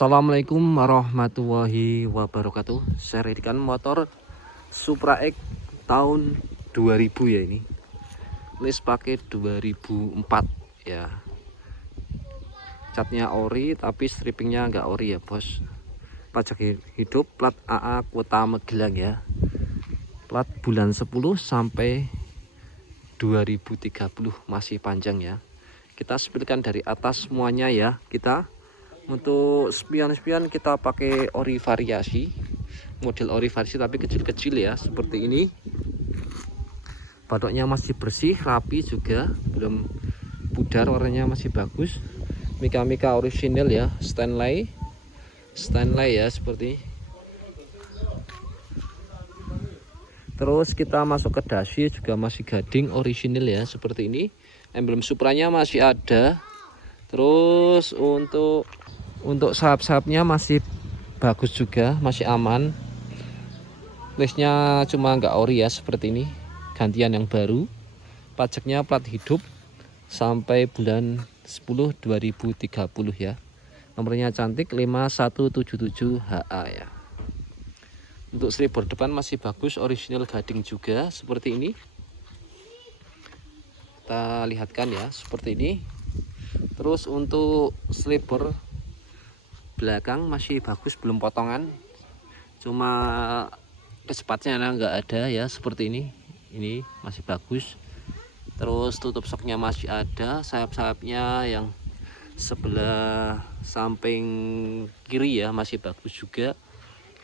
Assalamualaikum warahmatullahi wabarakatuh. Saya readikan motor Supra X tahun 2000 ya ini. List pakai 2004 ya. Catnya ori tapi strippingnya nggak ori ya bos. Pajak hidup plat AA Kota Magelang ya. Plat bulan 10 sampai 2030 masih panjang ya. Kita spilkan dari atas semuanya ya. Untuk spion-spion kita pakai ori variasi, model ori variasi tapi kecil-kecil ya, seperti ini. Batoknya masih bersih, rapi juga, belum pudar, warnanya masih bagus. Mika-mika orisinil ya, Stanley ya seperti. Terus kita masuk ke dasi juga masih gading orisinil ya, seperti ini. Emblem Supranya masih ada. Terus untuk sayap-sayapnya masih bagus juga, masih aman. Listnya cuma nggak ori ya, seperti ini. Gantian yang baru. Pajaknya plat hidup sampai bulan 10 2030 ya. Nomornya cantik 5177 HA ya. Untuk stripper depan masih bagus, original gading juga seperti ini. Kita lihatkan ya, seperti ini. Terus untuk slipper belakang masih bagus, belum potongan, cuma kecepatnya nggak ada ya, seperti ini masih bagus. Terus tutup soknya masih ada, sayap-sayapnya yang sebelah samping kiri ya masih bagus juga.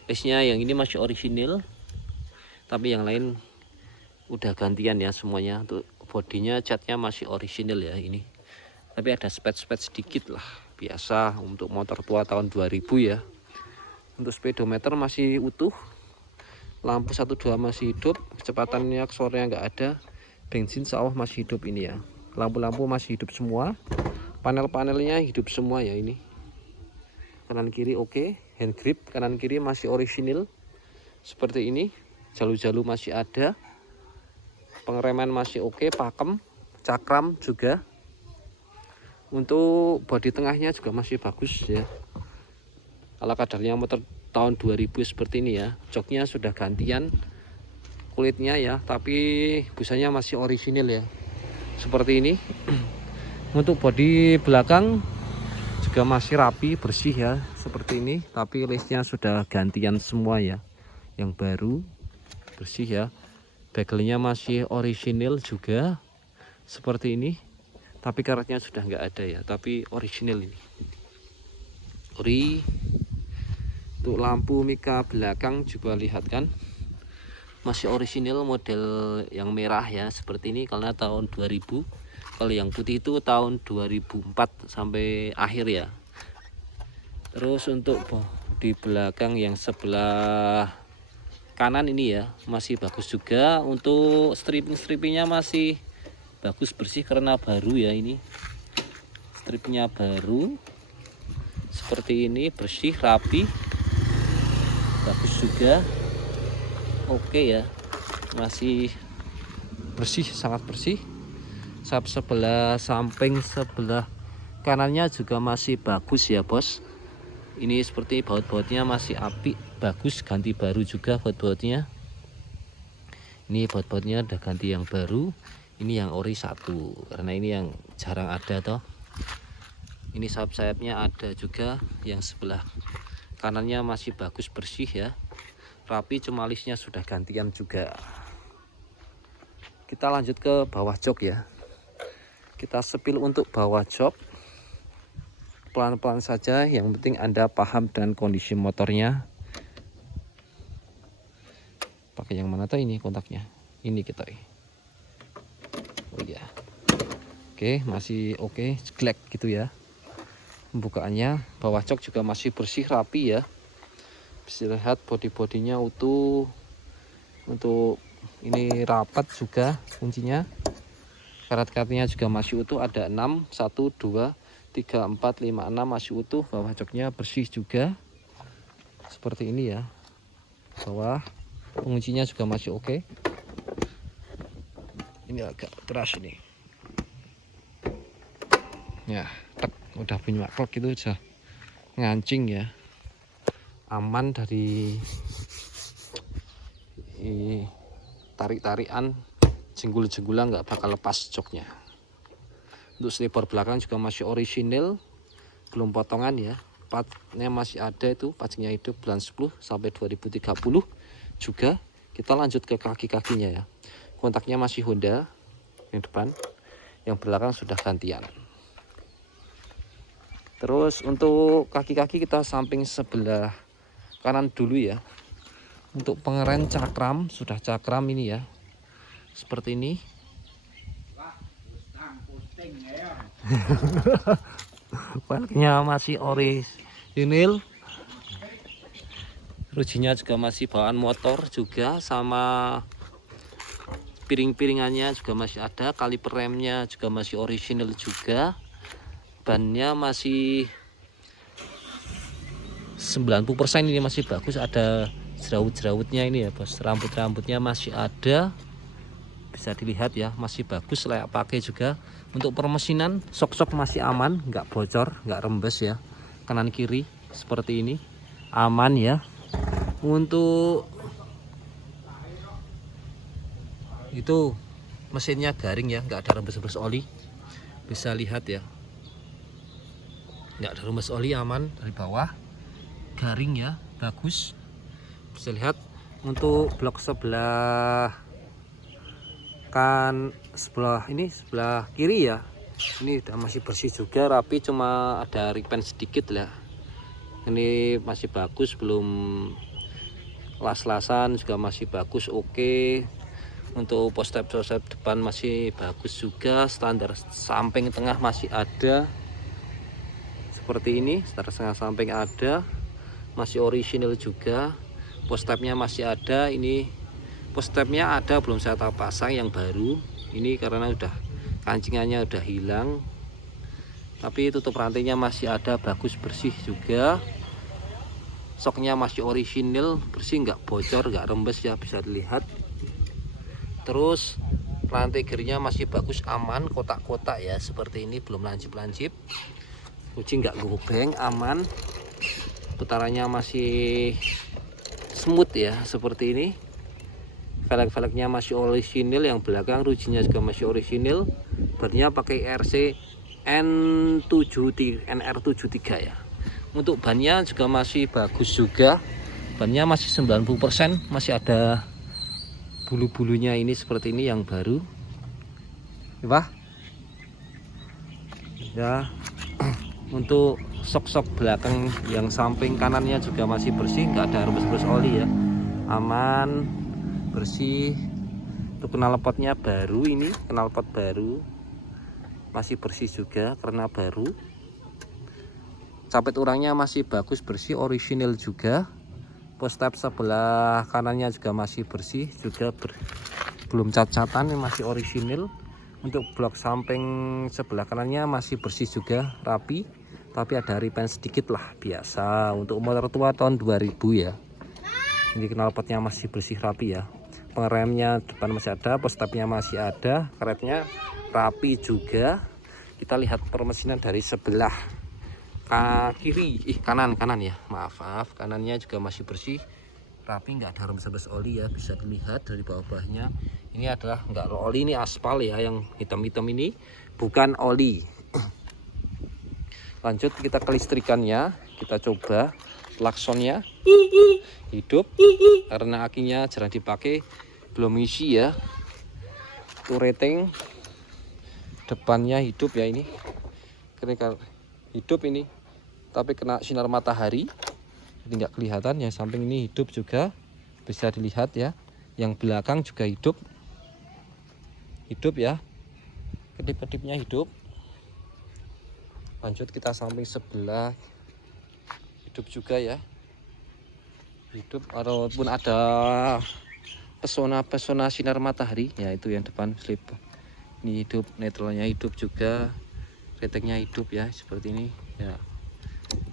Listnya yang ini masih orisinil, tapi yang lain udah gantian ya semuanya. Untuk bodinya catnya masih orisinil ya ini, tapi ada spet-spet sedikit lah, biasa untuk motor tua tahun 2000 ya. Untuk speedometer masih utuh, lampu 1-2 masih hidup, kecepatannya aksornya nggak ada, bensin sawah masih hidup ini ya. Lampu-lampu masih hidup semua, panel-panelnya hidup semua ya ini. Kanan kiri oke, hand grip kanan kiri masih orisinil seperti ini. Jalu-jalu masih ada, pengereman masih oke, pakem, cakram juga. Untuk bodi tengahnya juga masih bagus ya. Ala kadarnya motor tahun 2000 seperti ini ya. Joknya sudah gantian kulitnya ya, tapi busanya masih orisinil ya, seperti ini. Untuk bodi belakang juga masih rapi, bersih ya, seperti ini. Tapi listnya sudah gantian semua ya, yang baru, bersih ya. Begelnya masih orisinil juga, seperti ini. Tapi karetnya sudah nggak ada ya, tapi orisinil ini ori. Untuk lampu mika belakang juga lihat kan, masih orisinil, model yang merah ya seperti ini karena tahun 2000. Kalau yang putih itu tahun 2004 sampai akhir ya. Terus untuk di belakang yang sebelah kanan ini ya masih bagus juga. Untuk strippingnya masih bagus, bersih karena baru ya ini. Stripnya baru seperti ini, bersih, rapi, bagus juga. Oke ya, masih bersih, sangat bersih. Sayap sebelah samping sebelah kanannya juga masih bagus ya bos. Ini seperti baut-bautnya masih apik, bagus, ganti baru juga baut-bautnya. Ini baut-bautnya udah ganti yang baru. Ini yang ori satu, karena ini yang jarang ada toh. Ini sayap-sayapnya ada juga, yang sebelah kanannya masih bagus, bersih ya, rapi, cuma listnya sudah gantian juga. Kita lanjut ke bawah jok ya. Kita sepil untuk bawah jok, pelan-pelan saja, yang penting Anda paham dengan kondisi motornya. Pakai yang mana tuh ini kontaknya? Ini kita. Oh ya, oke, masih oke, jelek gitu ya. Pembukaannya bawah jok juga masih bersih, rapi ya. Bisa lihat bodi-bodinya utuh. Untuk ini rapat juga kuncinya. Karat-karatnya juga masih utuh, ada 6, 1, 2, 3, 4, 5, 6 masih utuh. Bawah joknya bersih juga, seperti ini ya. Bawah penguncinya juga masih oke. Ini agak keras ini ya, tek, udah bunyi maklok gitu aja, ngancing ya, aman dari tarik-tarikan, jenggul-jenggulan nggak bakal lepas joknya. Untuk slipper belakang juga masih orisinil, belum potongan ya. Partnya masih ada, itu pastinya hidup bulan 10 sampai 2030 juga. Kita lanjut ke kaki-kakinya ya. Kontaknya masih Honda yang depan, yang belakang sudah gantian. Terus untuk kaki-kaki kita samping sebelah kanan dulu ya. Untuk pengerem cakram, sudah cakram ini ya, seperti ini. Peleknya masih orisinil, rujinya juga masih bawaan motor juga, sama piring-piringannya juga masih ada, kaliper remnya juga masih orisinil juga, bannya masih 90% ini masih bagus, ada jerawut-jerawutnya ini ya bos, rambut-rambutnya masih ada, bisa dilihat ya, masih bagus, layak pakai juga. Untuk permesinan sok-sok masih aman, nggak bocor, nggak rembes ya, kanan kiri seperti ini aman ya. Untuk itu mesinnya garing ya, nggak ada rembes-rembes oli, bisa lihat ya, nggak ada rembes oli, aman. Dari bawah garing ya, bagus, bisa lihat. Untuk blok sebelah kan sebelah ini, sebelah kiri ya, ini masih bersih juga, rapi, cuma ada repaint sedikit lah. Ini masih bagus, belum las-lasan, juga masih bagus, oke. Untuk post-step depan masih bagus juga, standar samping tengah masih ada seperti ini, standar tengah samping ada, masih orisinil juga. Post-stepnya masih ada, ini post-stepnya ada, belum saya pasang yang baru ini karena udah kancingannya udah hilang, tapi tutup rantainya masih ada, bagus, bersih juga. Soknya masih orisinil, bersih, nggak bocor, nggak rembes ya, bisa dilihat. Terus rantai gearnya masih bagus, aman, kotak-kotak ya seperti ini, belum lancip-lancip, kunci nggak gobeng, aman. Putarannya masih smooth ya seperti ini. Velg-velgnya masih orisinil, yang belakang rujinya juga masih orisinil. Bannya pakai RC NR73 ya. Untuk bannya juga masih bagus juga, bannya masih 90%, masih ada bulu-bulunya ini seperti ini yang baru ya, ya. Untuk sok-sok belakang yang samping kanannya juga masih bersih, nggak ada rembes-rembes oli ya, aman, bersih. Untuk knalpotnya baru, ini knalpot baru, masih bersih juga karena baru. Capit urangnya masih bagus, bersih, orisinil juga. Post-step sebelah kanannya juga masih bersih juga, belum cat-catan, masih orisinil. Untuk blok samping sebelah kanannya masih bersih juga, rapi, tapi ada repaint sedikit lah, biasa untuk motor tua tahun 2000 ya. Ini knalpotnya masih bersih, rapi ya. Pengeremnya depan masih ada, post-stepnya masih ada, karetnya rapi juga. Kita lihat permesinan dari sebelah kiri, kanan ya, maaf, kanannya juga masih bersih, rapi, nggak ada rembes-rembes oli ya, bisa dilihat dari bawah-bawahnya. Ini adalah nggak oli, ini aspal ya, yang hitam-hitam ini bukan oli. Lanjut kita ke listrikannya, kita coba. Klaksonnya hidup karena akinya jarang dipakai, belum isi ya. Itu rating depannya hidup ya, ini ketika hidup ini, tapi kena sinar matahari jadi nggak kelihatan. Yang samping ini hidup juga, bisa dilihat ya. Yang belakang juga hidup ya, kedip-kedipnya hidup. Lanjut kita samping sebelah, hidup juga ya, hidup, walaupun ada pesona sinar matahari ya. Itu yang depan slip ini hidup, netralnya hidup juga, reteknya hidup ya seperti ini ya.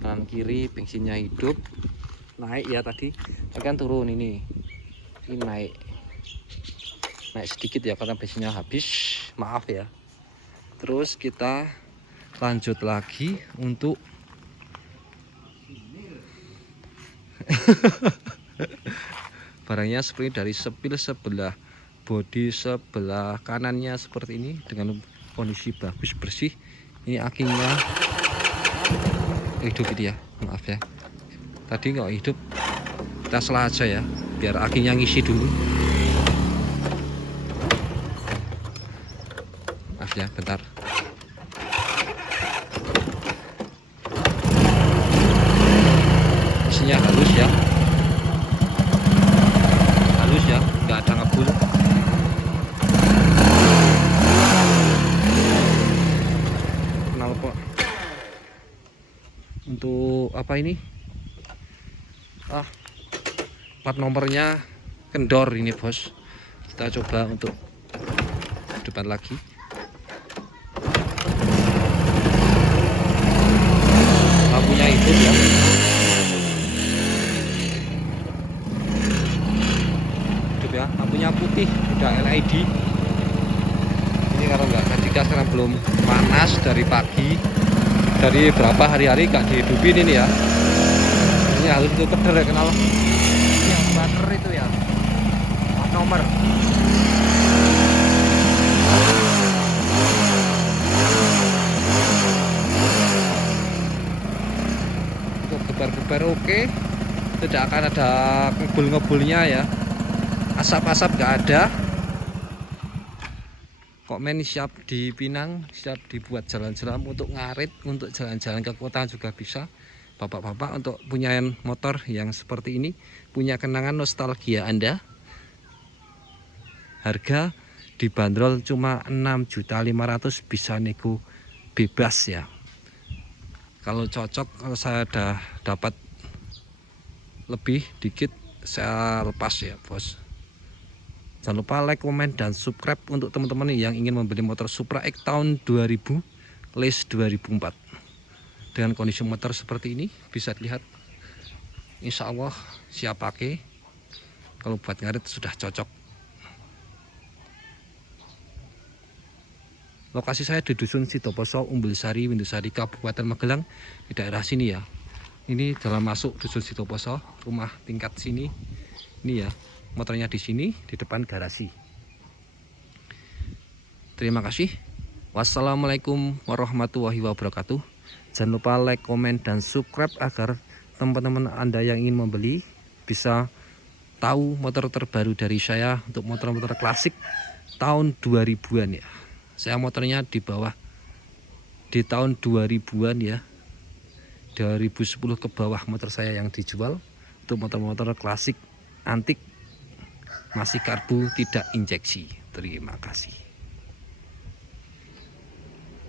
Kanan kiri bensinnya hidup, naik ya, tadi kan turun, ini naik sedikit ya karena bensinnya habis, maaf ya. Terus kita lanjut lagi untuk Barangnya seperti dari sepil sebelah bodi sebelah kanannya seperti ini dengan kondisi bagus bersih. Ini akinya hidup itu ya, maaf ya, tadi nggak hidup, kita selah aja ya biar akinya ngisi dulu. Maaf ya, bentar. Mesinnya halus ya, halus ya, nggak ada ngebul. Knalpot untuk apa ini, plat nomornya kendor ini bos. Kita coba untuk depan lagi. Lampunya hidup ya, hidup ya, lampunya putih, udah LED. Ini kalau nggak ketika sekarang belum panas dari pagi, dari berapa hari-hari nggak dihidupin ini ya. Ini harus itu keder ya, kenal yang bater itu ya, plat nomor. Untuk gebar-gebar oke, tidak akan ada ngebul-ngebulnya ya, asap-asap nggak ada. Komen siap dipinang, siap dibuat jalan-jalan untuk ngarit, untuk jalan-jalan ke kota juga bisa. Bapak-bapak untuk punya motor yang seperti ini, punya kenangan nostalgia Anda. Harga dibanderol cuma 6.500.000, bisa nego bebas ya. Kalau cocok, kalau saya udah dapat lebih dikit saya lepas ya bos. Jangan lupa like, komen, dan subscribe untuk teman-teman yang ingin membeli motor Supra X tahun 2000 lease 2004 dengan kondisi motor seperti ini. Bisa dilihat, insya Allah siap pakai. Kalau buat ngarit sudah cocok. Lokasi saya di Dusun Sitoposo, Umbulsari, Windusari, Kabupaten Magelang, di daerah sini ya. Ini jalan masuk Dusun Sitoposo, rumah tingkat sini. Ini ya, motornya di sini, di depan garasi. Terima kasih. Wassalamualaikum warahmatullahi wabarakatuh. Jangan lupa like, komen, dan subscribe agar teman-teman Anda yang ingin membeli bisa tahu motor terbaru dari saya untuk motor-motor klasik tahun 2000-an ya. Saya motornya di bawah di tahun 2000-an ya. 2010 ke bawah motor saya yang dijual untuk motor-motor klasik antik, masih karbu, tidak injeksi. Terima kasih.